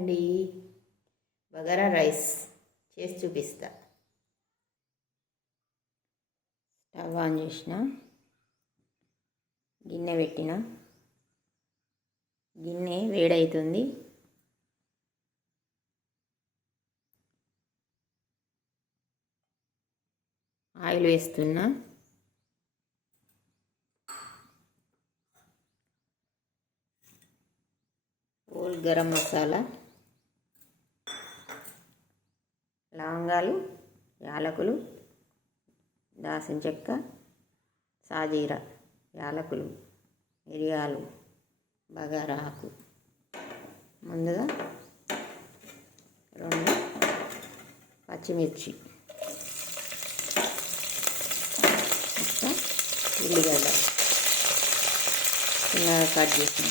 అండి, బగారా రైస్ చేసి చూపిస్తా. స్టవ్ ఆన్ చేసిన, గిన్నె పెట్టిన, గిన్నె వేడవుతుంది. ఆయిల్ వేస్తున్నా. హోల్ గరం మసాలా, లవంగాలు, యాలకులు, దాల్చిన చెక్క, సాజీర, యాలకులు, మిరియాలు, బగారా ఆకు. ముందుగా 2 పచ్చిమిర్చి, ఇంకా ఉల్లిగడ్డ చిన్నగా కట్ చేసిన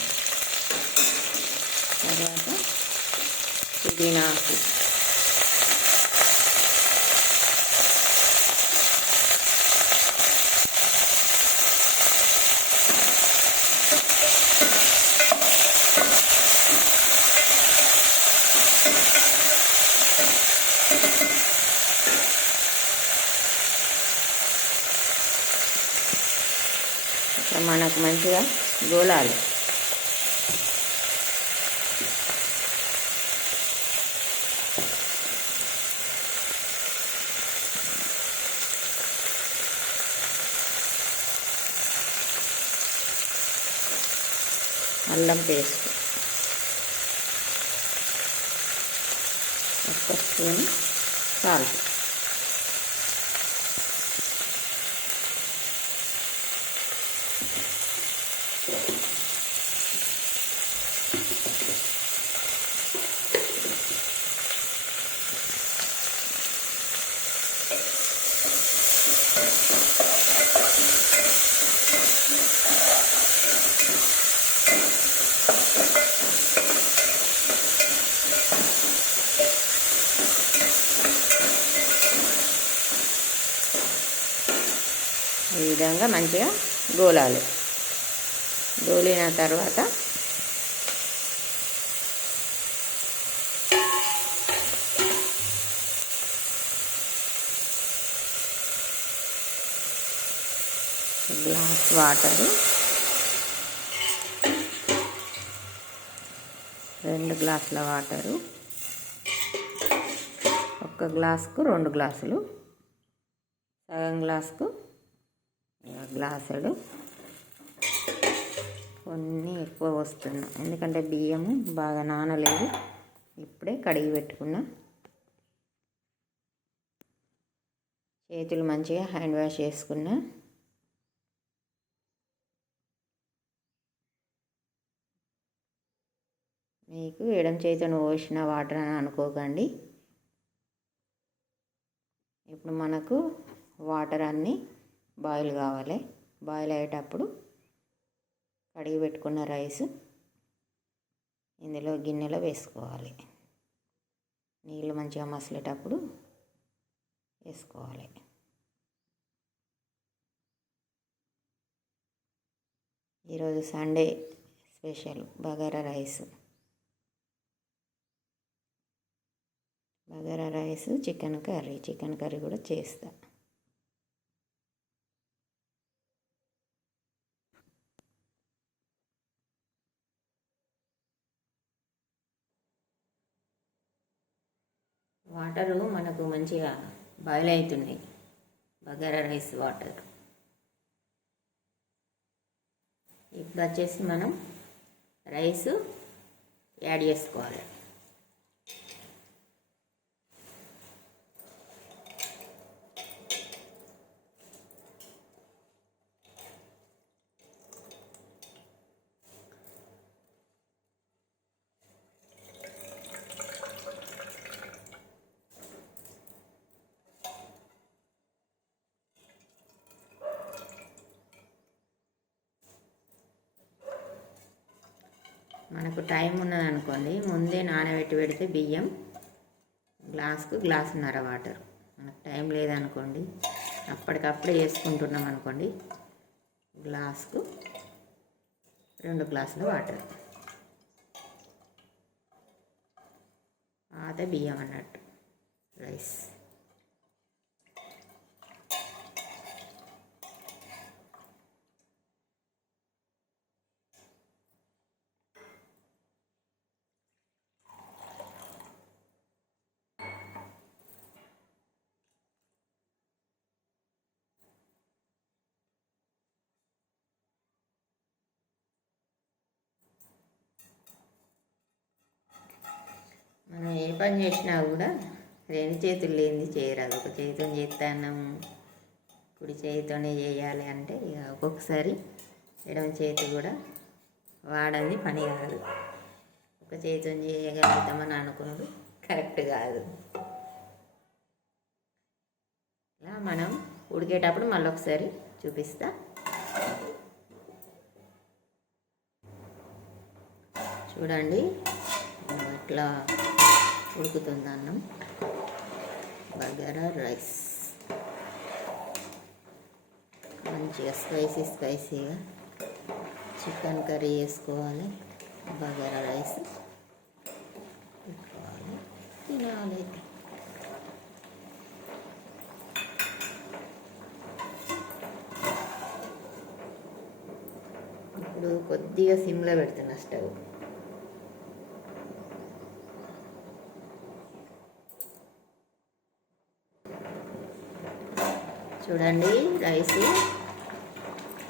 తర్వాత పుదీనా ఆకు, ఇట్లా మనకు మంచిగా గోలాలి. అల్లం పేస్ట్ 1 స్పూన్, సాల్ట్. ఈ విధంగా మంచిగా గోలాలి. గోలిన తర్వాత గ్లాస్ వాటరు, 2 గ్లాసుల వాటరు, 1 గ్లాసుకు 2 గ్లాసులు, సగం గ్లాసుకు గ్లాసుడు. కొన్ని ఎక్కువ వస్తున్నా ఎందుకంటే బియ్యము బాగా నానలేదు, ఇప్పుడే కడిగి పెట్టుకున్నా. చేతులు మంచిగా హ్యాండ్ వాష్ చేసుకున్నా. మీకు ఎడమ చేతితో పోసిన వాటర్ అని అనుకోకండి. ఇప్పుడు మనకు వాటర్ అన్నీ బాయిల్ కావాలి. బాయిల్ అయ్యేటప్పుడు కడిగి పెట్టుకున్న రైస్ ఇందులో గిన్నెలో వేసుకోవాలి. నీళ్ళు మంచిగా మసిలేటప్పుడు వేసుకోవాలి. ఈరోజు Sunday special bagara rice. Bagara rice, chicken curry కూడా చేస్తా. వాటరు మనకు మంచిగా బాయిల్ అవుతున్నాయి, బగారా రైస్ వాటర్. ఇప్పుడు వచ్చేసి మనం రైస్ యాడ్ చేసుకోవాలి. మనకు టైం ఉన్నదనుకోండి, ముందే నానబెట్టి పెడితే బియ్యం గ్లాసుకు గ్లాసున్నర వాటర్. మనకు టైం లేదనుకోండి, అప్పటికప్పుడే చేసుకుంటున్నాం అనుకోండి, గ్లాసుకు 2 గ్లాసుల వాటర్. పాత బియ్యం అన్నట్టు రైస్. మనం ఏ పని చేసినా కూడా రెండు చేతులు లేనిది చేయరాదు. ఒక చేతితో చేస్తాను, కుడి చేతితోనే చేయాలి అంటే ఇక ఒక్కొక్కసారి ఎడమ చేతి కూడా వాడని పని కాదు. ఒక చేతితో చేయగలుగుతామని అనుకున్నది కరెక్ట్ కాదు. ఇలా మనం ఉడికేటప్పుడు మళ్ళీ ఒకసారి చూపిస్తా. చూడండి ఇట్లా ఉడుకుతుంది అన్నం. బగారా రైస్ మంచిగా స్పైసీగా చికెన్ కర్రీ వేసుకోవాలి. బగారా రైస్ పెట్టుకోవాలి, తినాలి. ఇప్పుడు కొద్దిగా సిమ్లో పెడుతున్నా స్టవ్. చూడండి రైస్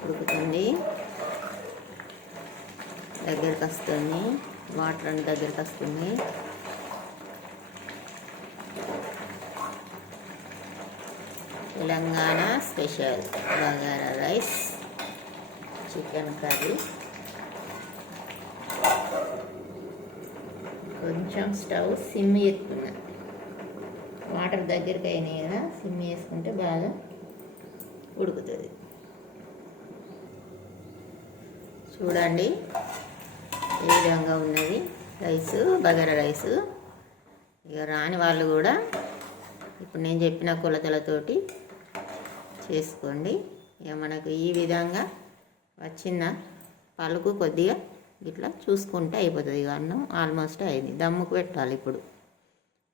ఉడుకుతుంది, దగ్గరికి వస్తుంది, వాటర్ అన్ని దగ్గరికి వస్తుంది. Telangana special bagara rice, chicken curry. కొంచెం స్టవ్ సిమ్ చేసుకున్నా, వాటర్ దగ్గరికి అయినాయి కదా, సిమ్ వేసుకుంటే బాగా ఉడుకుతుంది. చూడండి ఏ విధంగా ఉన్నది రైసు, బగారా రైసు. ఇక రాని వాళ్ళు కూడా ఇప్పుడు నేను చెప్పిన కొలతలతోటి చేసుకోండి. ఇక మనకు ఈ విధంగా వచ్చిన పలుకు కొద్దిగా ఇట్లా చూసుకుంటే అయిపోతుంది. ఇక అన్నం ఆల్మోస్ట్ అయింది. దమ్ముకు పెట్టాలి. ఇప్పుడు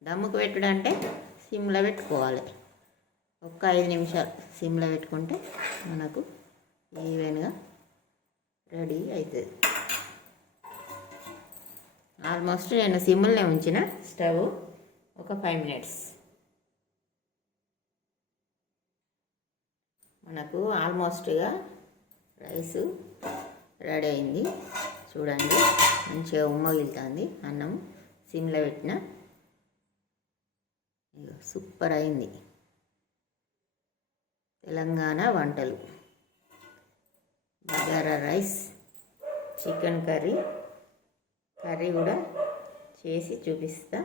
దమ్ముకు పెట్టడం అంటే సిమ్లో పెట్టుకోవాలి. ఒక్క 5 నిమిషాలు సిమ్లో పెట్టుకుంటే మనకు ఈవెన్గా రెడీ అవుతుంది. ఆల్మోస్ట్ నేను సిమ్లోనే ఉంచిన స్టవ్ ఒక 5 మినిట్స్. మనకు ఆల్మోస్ట్గా రైసు రెడీ అయింది. చూడండి మంచిగా ఉమ్మగిలుతుంది అన్నం సిమ్లో పెట్టిన. సూపర్ అయింది. తెలంగాణ వంటలు బగారా రైస్, చికెన్ కర్రీ కూడా చేసి చూపిస్తా.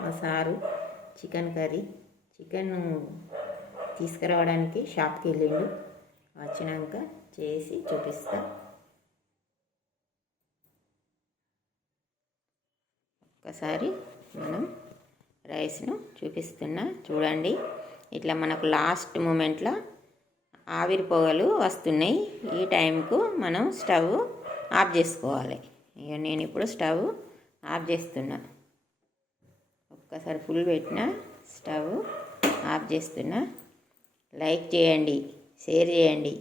మా సారు చికెన్ తీసుకురావడానికి షాప్కి వెళ్ళిండు. వచ్చినాక చేసి చూపిస్తా. ఒక్కసారి మనం రైస్ను చూపిస్తున్నా. చూడండి ఇట్లా మనకు లాస్ట్ మూమెంట్లో ఆవిరి పొగలు వస్తున్నాయి. ఈ టైంకు మనం స్టవ్ ఆఫ్ చేసుకోవాలి. ఇక నేను ఇప్పుడు స్టవ్ ఆఫ్ చేస్తున్నా. ఒక్కసారి ఫుల్ పెట్టిన స్టవ్ ఆఫ్ చేస్తున్నా. లైక్ చేయండి, షేర్ చేయండి,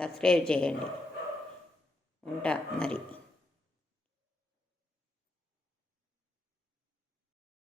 సబ్స్క్రైబ్ చేయండి. ఉంటా మరి.